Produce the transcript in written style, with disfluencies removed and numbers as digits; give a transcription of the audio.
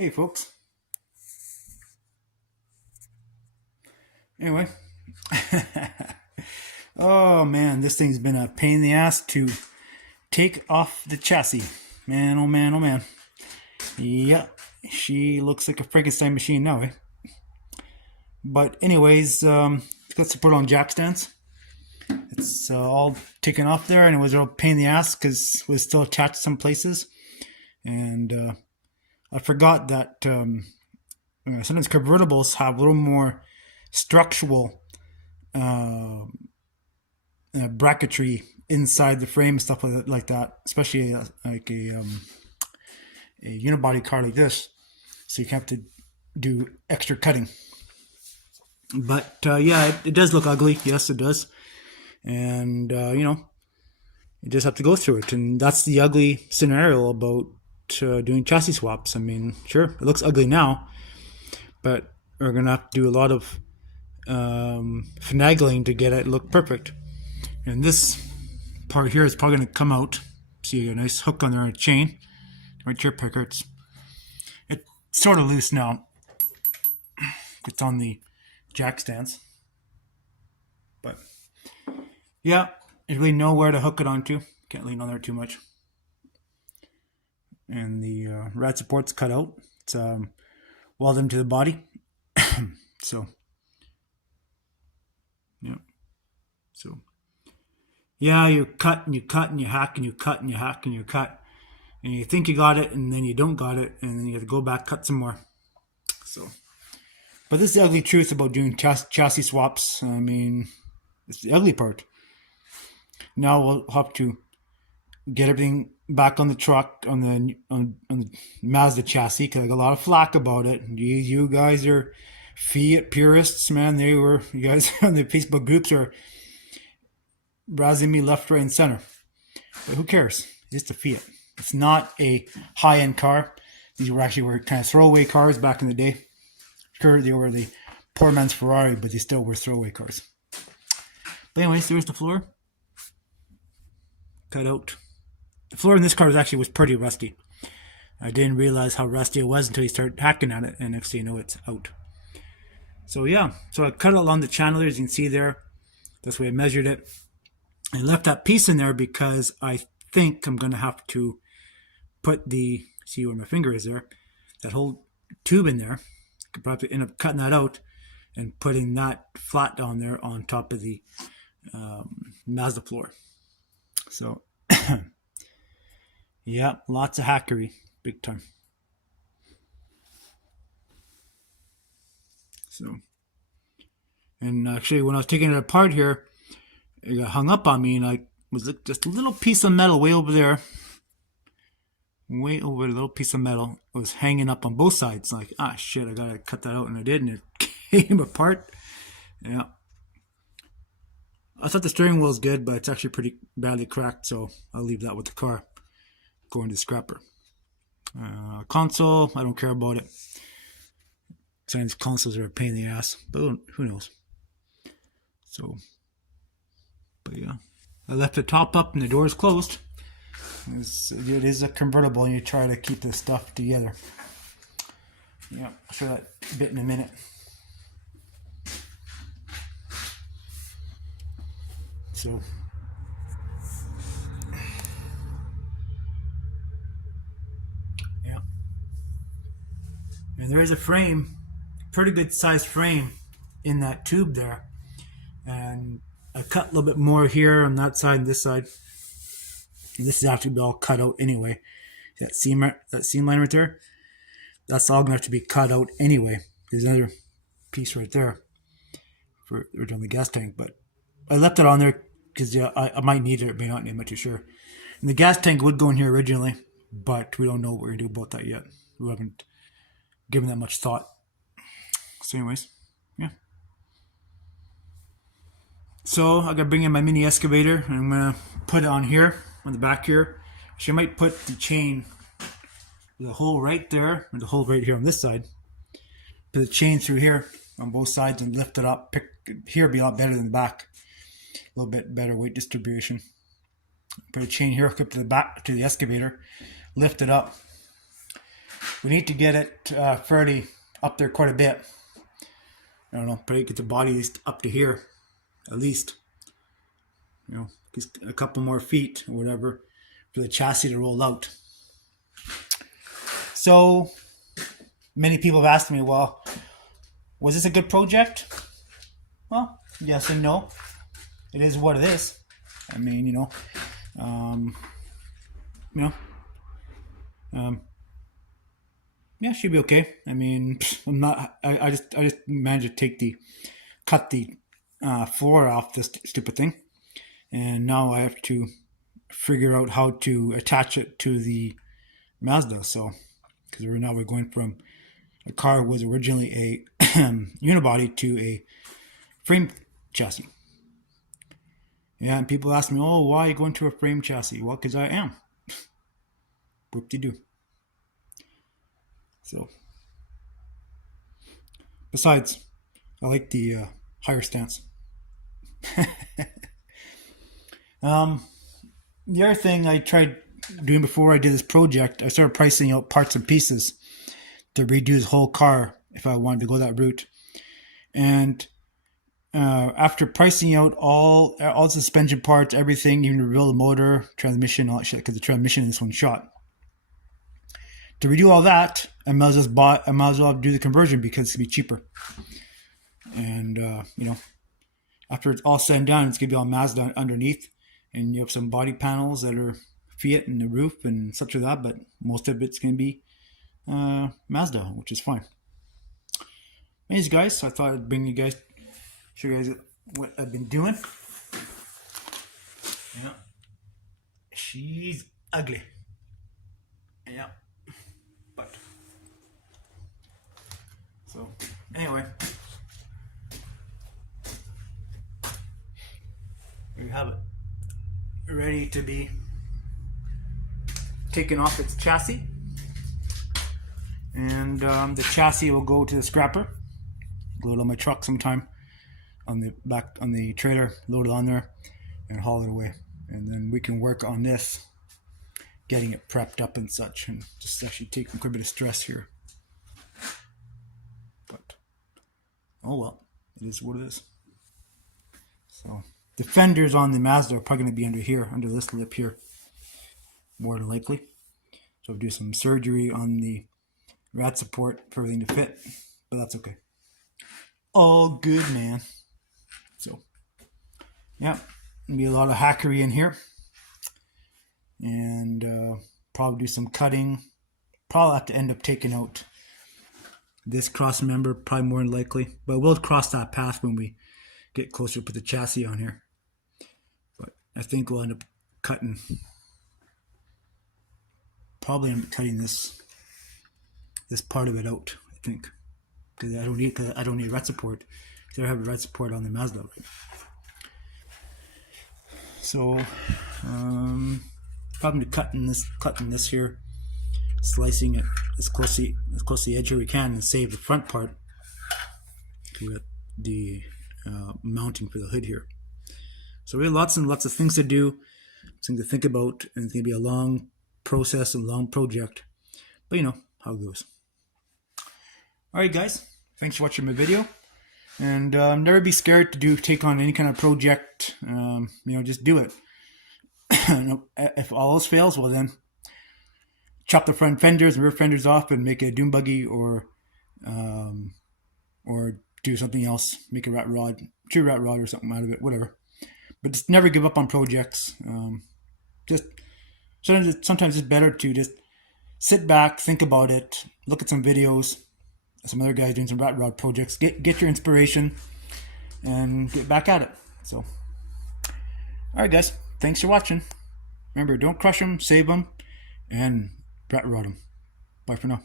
Hey, folks. Anyway, oh man, this thing's been a pain in the ass to take off the chassis. Man, oh man, oh man. Yeah, she looks like a Frankenstein machine now, eh? But anyways, got to put on jack stands. It's all taken off there, and it was a real pain in the ass because it was still attached some places. And I forgot that sometimes convertibles have a little more structural uh, bracketry inside the frame and stuff like that, especially like a unibody car like this. So you have to do extra cutting. But yeah, it does look ugly. Yes, it does. And, you just have to go through it. And that's the ugly scenario about doing chassis swaps. I mean, sure, it looks ugly now, but we're going to have to do a lot of finagling to get it look perfect. And this part here is probably going to come out. See a nice hook on there, a chain. Right here, picker. It's sort of loose now. It's on the jack stands. But yeah, there's really nowhere to hook it onto. Can't lean on there too much. And the rad support's cut out. It's welded into the body. So, yeah. So, yeah, you cut and you cut and you hack and you cut and you hack and you cut. And you think you got it, and then you don't got it, and then you have to go back, cut some more. So, but this is the ugly truth about doing chassis swaps. I mean, it's the ugly part. Now we'll have to get everything back on the truck on the Mazda chassis because I got a lot of flack about it. You guys are Fiat purists, man. You guys on the Facebook groups are razzing me left, right, and center. But who cares? It's just a Fiat. It's not a high-end car. These were kind of throwaway cars back in the day. Sure, they were the poor man's Ferrari, but they still were throwaway cars. But anyways, there's the floor. Cut out. The floor in this car was pretty rusty. I didn't realize how rusty it was until you start hacking at it, and next thing you know, it's out. So yeah, so I cut it along the channel there, as you can see there. That's the way I measured it. I left that piece in there because I think I'm going to have to put see where my finger is there, that whole tube in there. I could probably end up cutting that out and putting that flat down there on top of the Mazda floor. So, yeah, lots of hackery, big time. So, and actually, when I was taking it apart here, it got hung up on me, and I was like just a little piece of metal way over there. Way over a little piece of metal was hanging up on both sides. Like, shit, I gotta cut that out, and I did, and it came apart. Yeah. I thought the steering wheel was good, but it's actually pretty badly cracked, so I'll leave that with the car. Going to the scrapper. Console, I don't care about it. Sometimes consoles are a pain in the ass, but who knows? So, but yeah. I left the top up and the door is closed. It is a convertible, and you try to keep this stuff together. Yeah, I'll show that bit in a minute. So, yeah. And there is a frame, pretty good sized frame in that tube there. And I cut a little bit more here on that side and this side. And this is actually all cut out anyway. That seam line right there, that's all gonna have to be cut out anyway. There's another piece right there for doing the gas tank, but I left it on there because I might need it. I may not need it. I'm not too sure. And the gas tank would go in here originally, but we don't know what we're gonna do about that yet. We haven't given that much thought. So, anyways, yeah. So I gotta bring in my mini excavator, and I'm gonna put it on here, on the back here. Actually, I might put the chain, the hole right there, and the hole right here on this side. Put the chain through here on both sides and lift it up. Here be a lot better than the back. A little bit better weight distribution. Put a chain here, hook up to the back to the excavator, lift it up, we need to get it fairly up there quite a bit. I don't know, probably get the body up to here, at least. Just a couple more feet or whatever for the chassis to roll out. So many people have asked me, well, was this a good project? Well, yes and no. It is what it is. I mean, yeah, she'd be okay. I mean, I'm not. I just managed to cut the floor off this stupid thing, and now I have to figure out how to attach it to the Mazda. So, because we're going from a car was originally a unibody to a frame chassis. Yeah, and people ask me, oh, why are you going to a frame chassis? Well, because I am. Whoop-de-doo. So, besides, I like the higher stance. The other thing I tried doing before I did this project, I started pricing out parts and pieces to redo this whole car if I wanted to go that route. And after pricing out all the suspension parts, everything, even rebuild the motor, transmission, all that shit, because the transmission in this one shot. To redo all that, I might as well do the conversion because it's gonna be cheaper. And after it's all said and done, it's gonna be all Mazda underneath, and you have some body panels that are Fiat in the roof and such like that, but most of it's gonna be Mazda, which is fine. Anyways, guys, so I thought I'd show you guys what I've been doing. Yeah, she's ugly. Yeah. But so anyway, we have it ready to be taken off its chassis, and the chassis will go to the scrapper, load it on my truck sometime on the back on the trailer, load it on there and haul it away, and then we can work on this, getting it prepped up and such, and just actually taking quite a bit of stress here. But oh well, it is what it is. So the fenders on the Mazda are probably going to be under here, under this lip here, more than likely. So I'll do some surgery on the rat support for everything to fit, but that's okay. All good, man. So yeah, gonna be a lot of hackery in here. And probably do some cutting. Probably have to end up taking out this cross member, probably more than likely. But we'll cross that path when we get closer to put the chassis on here. But I think we'll end up cutting. Probably end up cutting this part of it out. I think because I don't need rat support. Because I have a rat support on the Mazda. Right? So. Probably cutting this here, slicing it as close to the edge here we can, and save the front part with the mounting for the hood here. So we have lots and lots of things to do, things to think about, and it's gonna be a long process and long project. But you know how it goes. All right, guys, thanks for watching my video, and never be scared to take on any kind of project. Just do it. If all else fails, well then chop the front fenders and rear fenders off and make a dune buggy, or do something else, make a true rat rod or something out of it, whatever. But just never give up on projects. Just sometimes it's better to just sit back, think about it, look at some videos, some other guys doing some rat rod projects, get your inspiration, and get back at it. So, all right, guys. Thanks for watching. Remember, don't crush them, save them, and rat rod them. Bye for now.